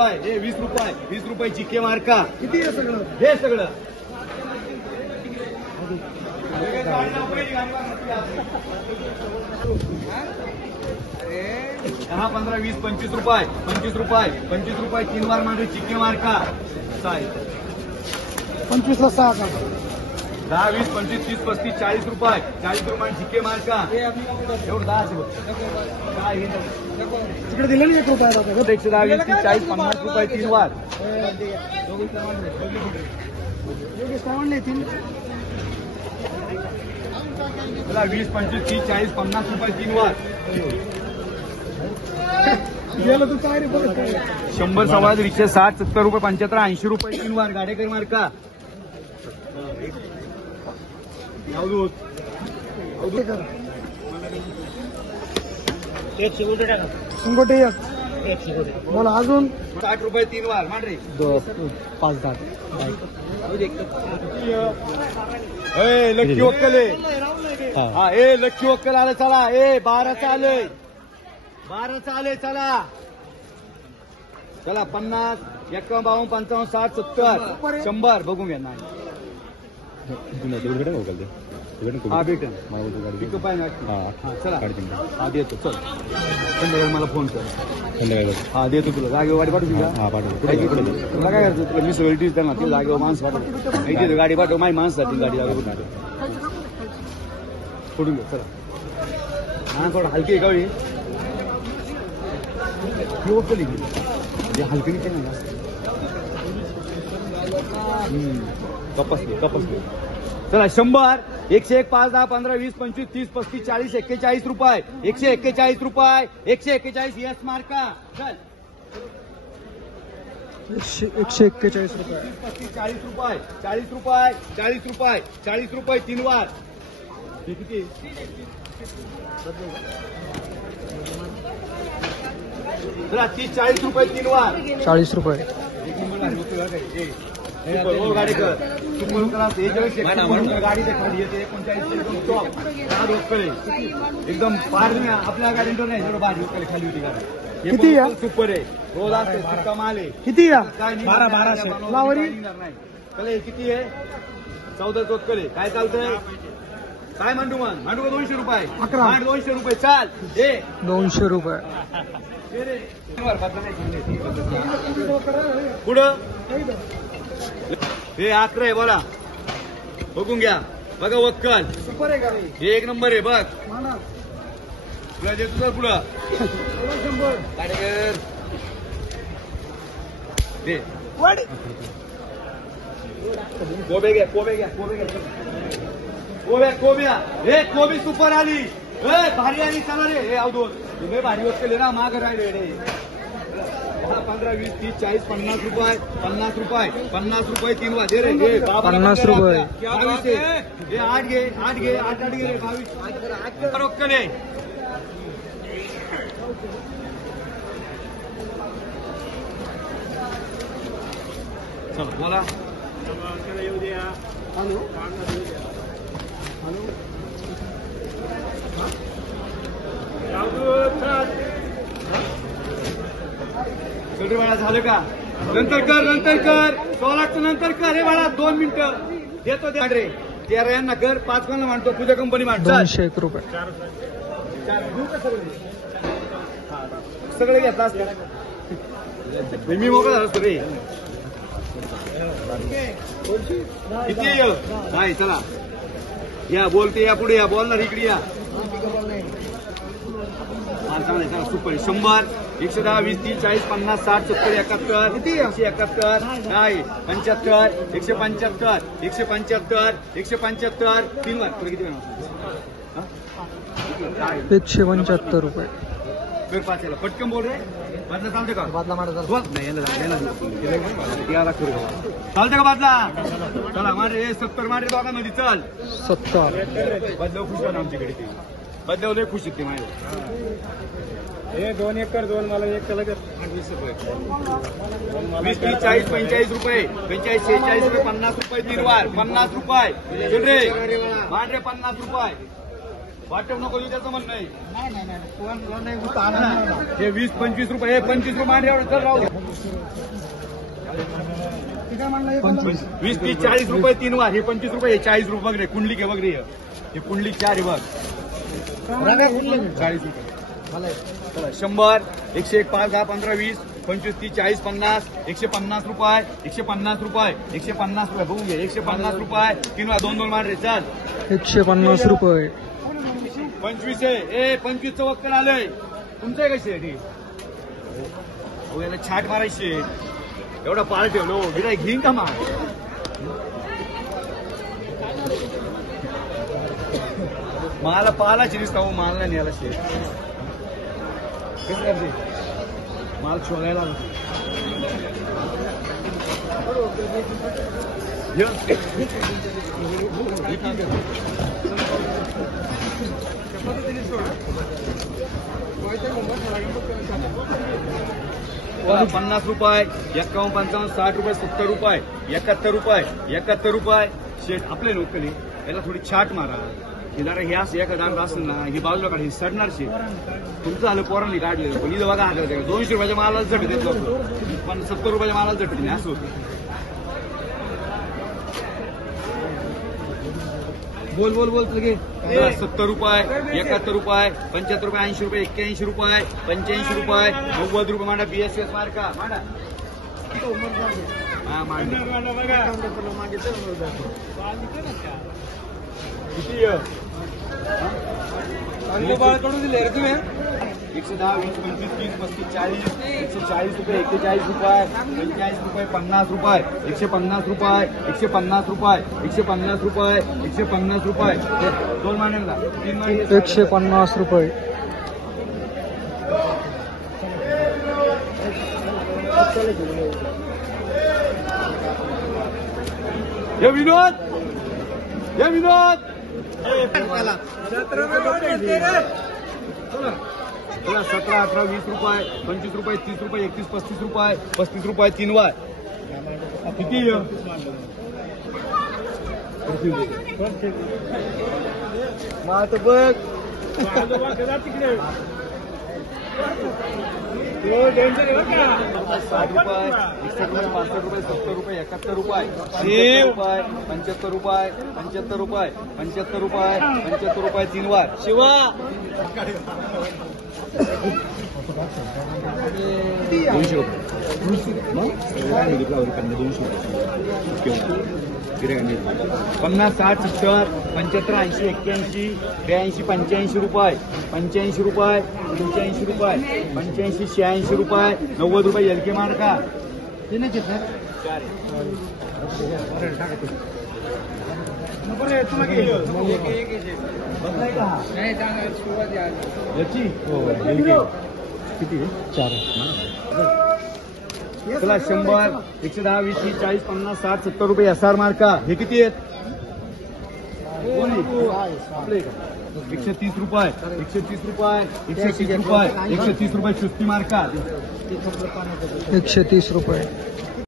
हे 20 रुपये चिक्के मार्का किती आहे सगळं? हे सगळं 10, 15, 20, 25 रुपये 25 रुपये 3 वार मांडे चिक्के मार्का 25 ला 6 का? 10, 20, 25, 30, 35, 40 रुपये 40 रुपये चिक्के मार्का एवढं 10 तिकडे दिलं ना 1 रुपया दादा. 110, 20, 30, 40, 50 रुपये 3 वार योगेश काय म्हणले येतील? 20, 25, 30, 40, 50 रुपये 3 वार गेलं तर काय रे बरं काय? 100, 100, 160, 70 रुपये 75, 80 रुपये 3 वार गाडेकर मार्का अवधूत शिंगोटे एक. बोला अजून 60 रुपये 3 वार मांडरे 5 दात. लक्की वक्कले हा लक्की वक्कल आलं चला 12चं आलंय 12चं आलंय चला 50, 51, 55, 60, 70, 100 बघून घ्या ना हा भेटेल पिकअप आहे ना चला हा देतो चल संध्याकाळी मला फोन कर हा देतो तुला जागेवर गाडी पाठवू का तुला काय करायचं तुला मी सगळी टीच ना ते जागेवर माणसं पाठवतो गाडी पाठव माझी माणसं जातील गाडी जागेवर फोडून घ्या चला हा थोडं हलकी आहे गाडी वक्कली हलकी नाही ना कपसली चला 100, 101, 5, 10, 15, 20, 25, 30, 35, 40, 41 रुपये 141 रुपये 141 यस मार्का चल 141 रुपये 40 रुपये 40 रुपये 3 वार हे किती चला 30, 40 रुपये 3 वार 40 रुपये गाडीकर गाडीच्या खाली येते 39 एकदम फार आपल्या गाडीवर नाही जरा बाहेर खाली होती गाडी किती या? सुपर आहे रोज असते कमाल आहे किती या? काय 1200 नाही कले किती आहे 14 कले काय चालतंय काय मांडू का 200 रुपये 200 रुपये चाल 200 रुपये पुढं हे 11 आहे बोला बघून घ्या बघा वक्कल सुपर आहे का रे? हे 1 नंबर आहे बघ तुला देतो तर पुढं कोब्या हे कोबी सुपर आली भारी आली चला रे हे अवधूत तुम्ही भारी वक्कल ना माग राहिले 15, 20, 30, 40, 50 रुपये 50 रुपये 3 वाजे रे 50 रुपये हे 8 घे 8 घे 22 वक्कल आहे चला बोला हॅलो सगळे बाळा झालं का नंतर कर 16 नंतर कर हे बाळा 2 मिनिटं देतो रे 13 यांना कर 5 कोणाला मांडतो पूजा कंपनी मांडतो 201 रुपये सगळे घेतला मी मोकळा झालो रे किती नाही चला या बोलते या पुढे या बोलणार इकडे या सुपर 100, 110, 20, 30, 40, 50, 60, 70, 71 किती 171 नाही 75, 175, 3 वार पुढे किती 175 रुपये फिर 5 पटकन बोल रे बदला चालते का बादला मारा चालते का बादला चला मारे 70 मारे दोघांमध्ये चल 70 बदलाव खुश आहे आमच्याकडे ते बदलाव लय खुश येते माझ्या हे 2 एकर 2 मला 1 लगेच 20 रुपये 20, 30, 40, 45 रुपये 45, 46 रुपये 50 रुपये 3 वार 50 रुपये मांडरे 50 रुपये वाटप नको त्याचं म्हणणं नाही हे 20, 25 रुपये 25 रुपये मांडरे चल राहू 20, 30, 40 रुपये 3 वार. हे 25 रुपये, हे 40 रुपये बघ रे. कुंडली घे बघ रे. हे कुंडली 4 आहे बघ. 40 रुपये. चला 100, 101, 5, 10, 15, 20, 25, 30, 40, 50, 150 रुपये, 150 रुपये, 150 रुपये बघून घे. 150 रुपये 3 वार. 2 मार रे. चल 150 रुपये. 25 आहे. ए 25 चं वक्कल आलंय. तुमचं आहे कशी आहे? हो याला छाट मारायची. एवढा पाळ ठेवलो गिराय घेईन का माल? मला पालाची दिसता हो. माल नाही न्यायला शेत. कसं करते माल शोधायला ₹50, 51, 55, 60 रुपये, 70 रुपये, 71 रुपये, 71 रुपये. शेट आपले लोक याला थोडी छाट मारा. हे जरा हे असं एका दांड असेल ना, ही बाजूला काढ. हे सडणार शेट. तुमचं झालं पोरांनी काढलेलं. पण इथं बघा हातात 200 रुपयाच्या मालाला झट देत लोक. पण 70 रुपयाच्या मालाला झट नाही असं होतं. बोल बोल बोल तुझे 70 रुपये, 71 रुपये, 75 रुपये, 80 रुपये, 81 रुपये, 85 रुपये, 90 रुपये. मांडा BSS मार्का मांडा. हा मांडा किती कडून दिले रे तुम्ही. 110, 20, 25, 30, 35, 40, 140 रुपये, 41 रुपये, 45 रुपये, 50 रुपये, 150 रुपये, 150 रुपये, 150 रुपये, 150 रुपये. 2 महिन्यांना 3 महिने 150 रुपये. हे विनोद 17, 18, 20 रुपये, 25 रुपये, 30 रुपये, 31, 35 रुपये, 35 रुपये 3 वार. किती मग आता बघ 60 रुपये, 61 रुपये, 62 रुपये, 70 रुपये, 71 रुपये, 75 रुपये, 75 रुपये, 75 रुपये, 75 रुपये 3 वार. शिवा 200 रुपये. 50, 60, 70, 75, 80, 81, 82, 85 रुपये, 85 रुपये, 85 रुपये, 85, 86 रुपये, 90 रुपये. एलके मार्का याची किती 4. चला 100, 110, 20, 40, 50, 60, 70 रुपये. SR मार्का. हे किती आहेत? 130 रुपये, 130 रुपये, 130 रुपये, 130 रुपये. 50 मार्का 130 रुपये.